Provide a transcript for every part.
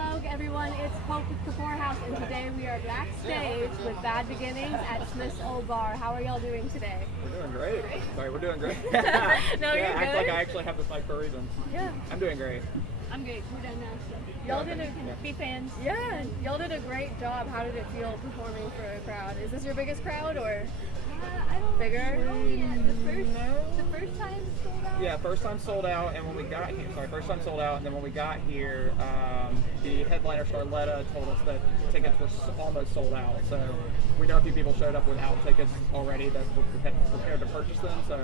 Hello everyone, it's Hope with Kapoor House, and today we are backstage with Bad Beginnings at Smiths Olde Bar. How are y'all doing today? We're doing great. Sorry, we're doing great. No, yeah, you're act good. like I actually have this mic for a reason. Yeah. I'm doing great. I'm great. We're done now. Y'all did Be fans. Yeah, y'all did a great job. How did it feel performing for a crowd? Is this your biggest crowd or I don't bigger? know yet. The first time sold out? Yeah, first time sold out, and when we got here, first time sold out, and then when we got here, the headliner Starletta told us that tickets were almost sold out. So we know a few people showed up without tickets already that were prepared to purchase them. So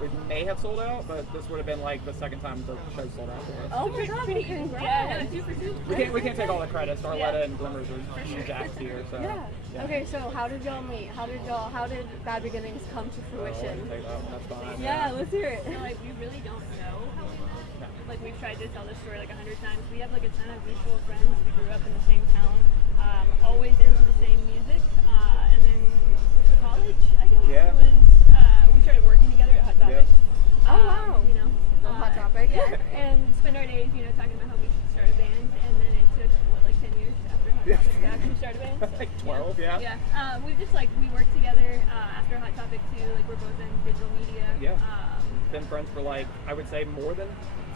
we may have sold out, but this would have been like the second time the show sold out for us. Oh my god, congrats. Yeah, 2 for 2. We can't take all the credit. Starletta and Glimmers are huge acts here. So Yeah. Okay, so how did y'all meet? How did Bad Beginnings come to fruition? That's fine. Yeah, let's hear it. So, like, we really don't know how we met. Like, we've tried to tell this story like 100 times. We have like a ton of mutual friends. We grew up in the same town, always into the same music. And then college, I guess, Yeah. was we started working together at Hot Topic. Yeah. Oh wow. You know, Hot Topic. Yeah, and spend our days, you know, talking about how we should start a band. And then it took like 10 years after Hot Topic to actually start a band. Like 12, yeah. Yeah. We just like we worked together after Hot Topic too. Like we're both in digital media. Yeah. Been friends for like I would say more than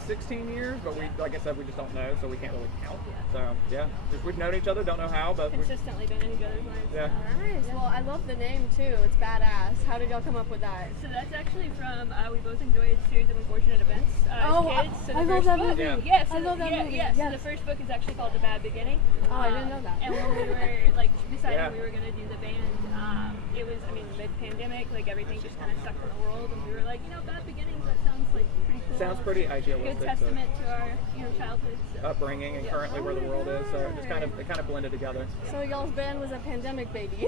16 years, but we, like I said, we just don't know, so we can't really count. So yeah, just, we've known each other, don't know how, but Consistently been in each other's lives. Yeah. Nice. Well, I love the name too. It's badass. How did y'all come up with that? So that's actually from we both enjoyed a series of unfortunate events as kids. So the I love first that book, movie. Yeah. Yeah, so I love that movie. Yeah, Yes. so the first book is actually called The Bad Beginning. Oh, I didn't know that. And when we were like deciding Yeah. we were gonna do the band, it was mid-pandemic, like everything just kind of sucked in the world, and we were like, Bad Beginnings. That sounds like pretty cool. sounds pretty idealistic. Good testament to our childhood. So. Upbringing and currently where the world is, so it just kind of blended together. So y'all's band was a pandemic baby.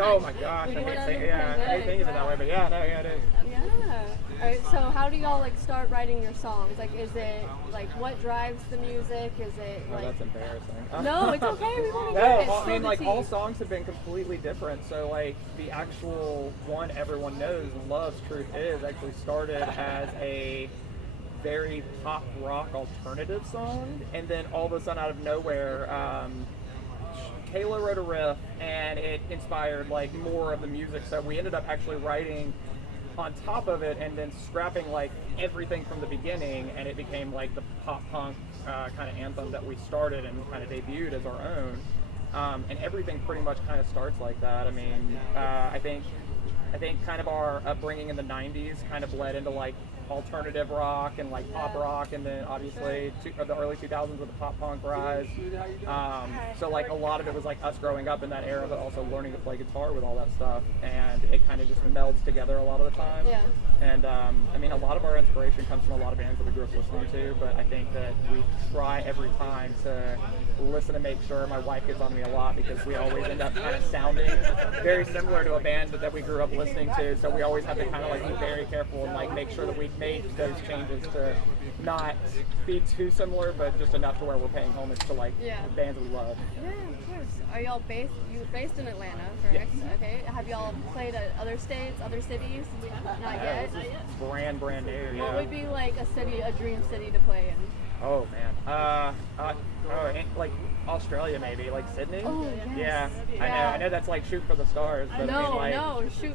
Oh my gosh, We I went hate on saying, the yeah, I hate pandemic, thinking of it that way, but yeah, no, yeah, it is. Yeah. Alright, so how do y'all like start writing your songs? Like, is it like what drives the music? Is it Oh, like? that's embarrassing. No, it's okay. We want to No, hear it. I Spill mean, the like tea. all songs have been completely different. So like the actual one everyone knows and loves, "Truth Is," actually started as a very pop rock alternative song, and then all of a sudden, out of nowhere, Kayla wrote a riff, and it inspired like more of the music. So we ended up actually writing on top of it, and then scrapping like everything from the beginning, and it became like the pop punk kind of anthem that we started and kind of debuted as our own. And everything pretty much kind of starts like that. I mean, I think kind of our upbringing in the 90s kind of bled into like alternative rock and like pop rock, and then obviously the early 2000s with the pop punk rise. So like a lot of it was like us growing up in that era, but also learning to play guitar with all that stuff, and it kind of just melds together a lot of the time. Yeah. And I mean, a lot of our inspiration comes from a lot of bands that we grew up listening to, but I think that we try every time to listen and make sure. My wife gets on me a lot because we always end up kind of sounding very similar to a band that we grew up listening to, so we always have to kind of like be very careful and like make sure that we make those changes to not be too similar, but just enough to where we're paying homage to like bands that we love. Yeah, of course. Are y'all based in Atlanta, correct? Yes. Okay. Have y'all played at other states, other cities? Not yet. This is brand new. Yeah. What would be like a dream city to play in? Oh man, like Australia maybe, like Sydney. Oh, yes. Yeah, I know that's like shoot for the stars, but I mean, like, shoot.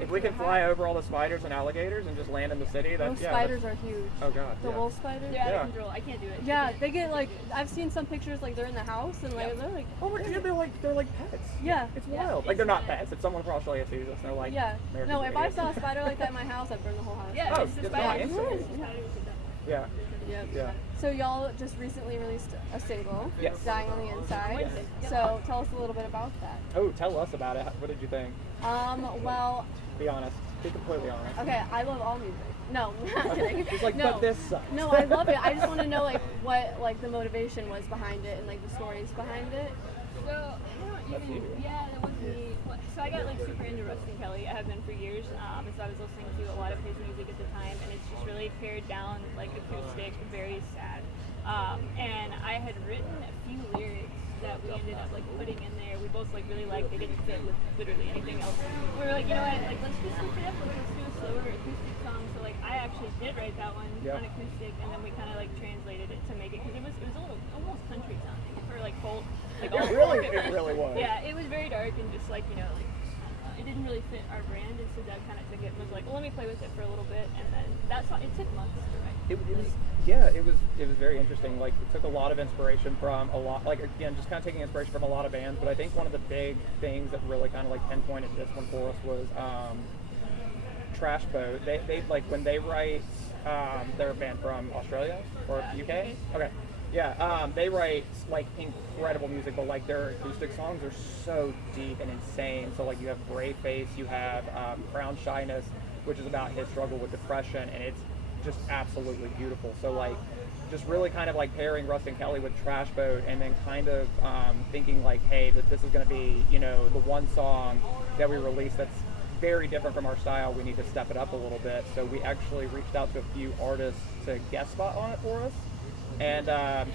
if we can fly over all the spiders and alligators and just land in the city, that's Those spiders are huge. Oh god, The wolf spiders. Yeah, out Yeah. of control. I can't do it. Yeah, they get like I've seen some pictures like they're in the house and like they're like Oh my god, they're like pets. yeah. It's wild. Like they're not pets. If someone from Australia sees us, they're like Yeah. Americans No, are if I idiots. saw a spider like that in my house, I'd burn the whole house. Yeah, Oh, it's just it's bad. not insane. Yeah. Yep. Yeah. So y'all just recently released a single, Yes. "Dying on the Inside." Yes. So tell us a little bit about that. Oh, tell us about it. What did you think? Well, Be honest. Be completely honest. okay, I love all music. No, I'm not kidding. Just like, no. but this sucks. No, I love it. I just want to know like what like the motivation was behind it and like the stories behind it. So I That's don't even. you. Yeah, that was me. So I got like super into Rustin Kelly. I have been for years, and so I was listening to a lot of his music at the time, and it's just really pared down, like acoustic, very sad. And I had written a few lyrics that we ended up like putting in there. We both like really liked. They didn't fit with literally anything else. We were like, you know what? Like let's just switch it up. Like, let's do a slower acoustic song. So like I actually did write that one on acoustic, and then we kind of like translated it to make it because it was a little almost country It really was. Yeah, it was very dark and just like, it didn't really fit our brand, and so Dad kind of took it and was like, well, let me play with it for a little bit, and then it took months to write. It was very interesting. Like, it took a lot of inspiration from a lot, like, again, just kind of taking inspiration from a lot of bands, but I think one of the big things that really kind of like pinpointed this one for us was Trash Boat. They like, when they write, they're a band from Australia or UK? Okay. Yeah, they write like incredible music, but like their acoustic songs are so deep and insane. So like you have Brave Face, you have Crown Shyness, which is about his struggle with depression, and it's just absolutely beautiful. So like just really kind of like pairing Rustin Kelly with Trash Boat, and then kind of thinking like, hey, that this is going to be, the one song that we release that's very different from our style. We need to step it up a little bit. So we actually reached out to a few artists to guest spot on it for us. And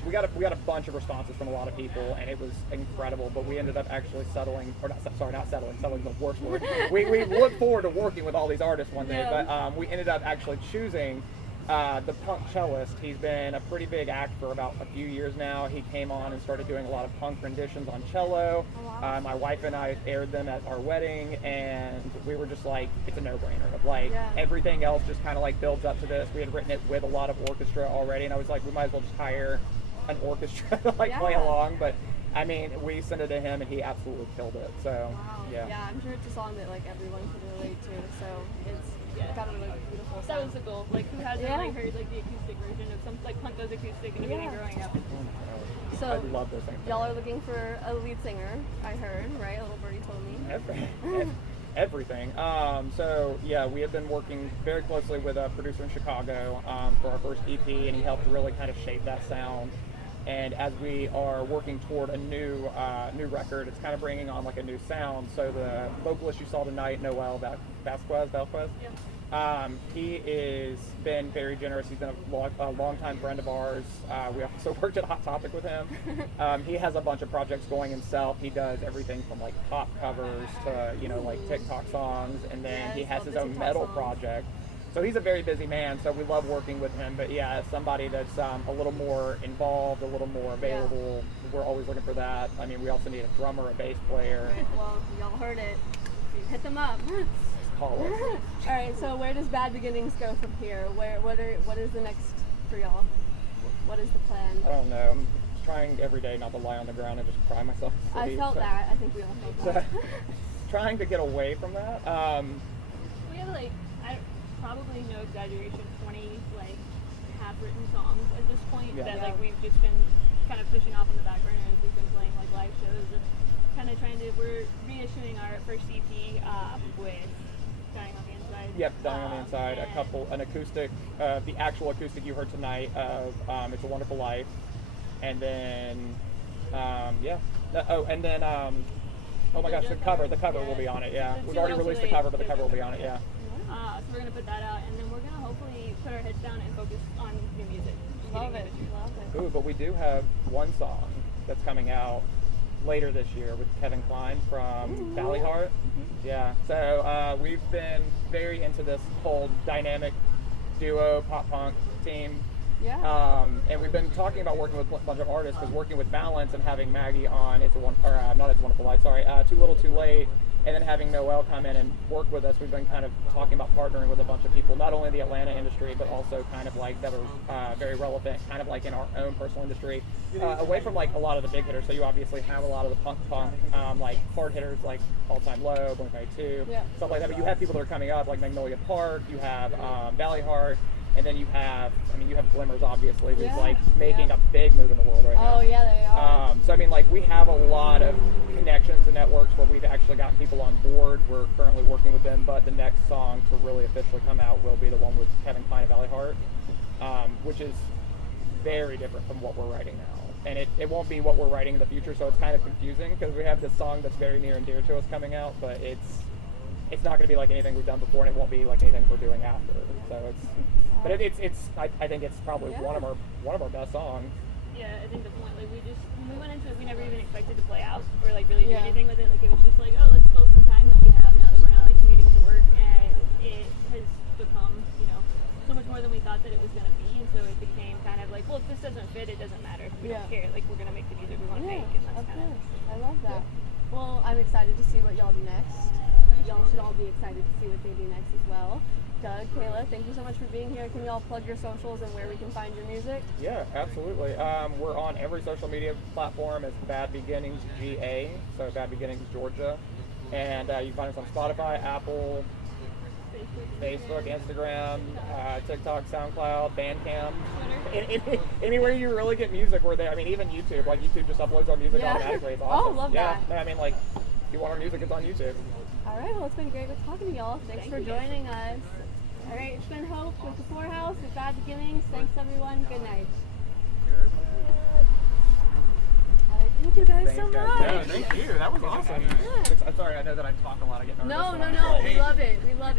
we got a bunch of responses from a lot of people, and it was incredible. But we ended up actually settling the worst word. We look forward to working with all these artists one day, but we ended up actually choosing the punk cellist. He's been a pretty big act for about a few years now. He came on and started doing a lot of punk renditions on cello. Oh, wow. My wife and I aired them at our wedding, and we were just like, it's a no-brainer. Like, everything else just kind of like builds up to this. We had written it with a lot of orchestra already, and I was like, we might as well just hire an orchestra to play along. But I mean, we sent it to him, and he absolutely killed it. So yeah, I'm sure it's a song that like everyone can relate to. So it's got a really beautiful sound. That was the goal. Like, who hasn't like heard like the acoustic version of some like punk does acoustic in the beginning growing up? So I love those things. Y'all are looking for a lead singer, I heard, right? Little birdie told me. Everything. So yeah, we have been working very closely with a producer in Chicago for our first EP, and he helped really kind of shape that sound. And as we are working toward a new record, it's kind of bringing on like a new sound. So the vocalist you saw tonight, Noel Vasquez, he is been very generous. He's been a longtime friend of ours. We also worked at Hot Topic with him. He has a bunch of projects going himself. He does everything from like pop covers to like TikTok songs, and then he has his own metal project. So he's a very busy man, so we love working with him. But yeah, as somebody that's a little more involved, a little more available, we're always looking for that. I mean, we also need a drummer, a bass player. Right, well, y'all heard it. Hit them up. Call us. All right, so where does Bad Beginnings go from here? What is the next for y'all? What is the plan? I don't know. I'm trying every day not to lie on the ground and just cry myself to sleep. I felt that. I think we all felt that. Trying to get away from that. We have probably no exaggeration, 20 like half-written songs at this point that like we've just been kind of pushing off on the back burner as we've been playing like live shows and kind of we're reissuing our first EP with Dying on the Inside. Yep, Dying on the Inside. An acoustic, the actual acoustic you heard tonight of It's a Wonderful Life, and then oh my gosh, the cover will be on it. Yeah, we've already released the cover, but the cover will be on it. Yeah. So we're going to put that out, and then we're going to hopefully put our heads down and focus on new music. Love it. Ooh, but we do have one song that's coming out later this year with Kevin Kline from Valley Heart. Yeah, so we've been very into this whole dynamic duo pop punk team. Yeah. And we've been talking about working with a bunch of artists, because working with Balance and having Maggie on It's a Wonderful Life, Too Little Too Late, and then having Noel come in and work with us, we've been kind of talking about partnering with a bunch of people, not only in the Atlanta industry, but also kind of like that are very relevant, kind of like in our own personal industry, away from like a lot of the big hitters. So you obviously have a lot of the punk, like hard hitters like All Time Low, Blink-182, stuff like that. But you have people that are coming up like Magnolia Park, you have Valley Heart, and then you have Glimmers, obviously, who's like making a big move in the world right now. Oh yeah, they are. So I mean, like, we have a lot of connections and networks where we've actually gotten people on board. We're currently working with them, but the next song to really officially come out will be the one with Kevin Kline of Valley Heart, which is very different from what we're writing now. And it won't be what we're writing in the future, so it's kind of confusing, because we have this song that's very near and dear to us coming out, but it's not going to be like anything we've done before, and it won't be like anything we're doing after. So I think it's probably one of our best songs. Yeah, I think definitely. When we went into it, we never even expected to play out or like really do anything with it. Like, it was just like, oh, let's fill some time that we have now that we're not like commuting to work, and it has become, so much more than we thought that it was going to be, and so it became kind of like, well, if this doesn't fit, it doesn't matter. We don't care. Like, we're going to make the music we want to make, and that's kind of. I love that. Well, I'm excited to see what y'all do next. Y'all should all be excited to see what they do next as well. Doug, Kayla, thank you so much for being here. Can y'all plug your socials and where we can find your music? Yeah, absolutely. We're on every social media platform as Bad Beginnings GA, so Bad Beginnings Georgia. And you can find us on Spotify, Apple, Facebook, Instagram, TikTok, SoundCloud, Bandcamp. Anywhere you really get music, we're there. I mean, even YouTube. Like, YouTube just uploads our music automatically. It's awesome. Oh, love that. Yeah, I mean, like, if you want our music, it's on YouTube. All right, well, it's been great with talking to y'all. Thanks for joining us. All right, it's been Hope with the Kapoor House with Bad Beginnings. Thanks, everyone. Good night. All right, thank you guys so much. Yeah, thank you. That was awesome. Yeah. I'm sorry, I know that I talk a lot. I get nervous. No. We love it. We love it.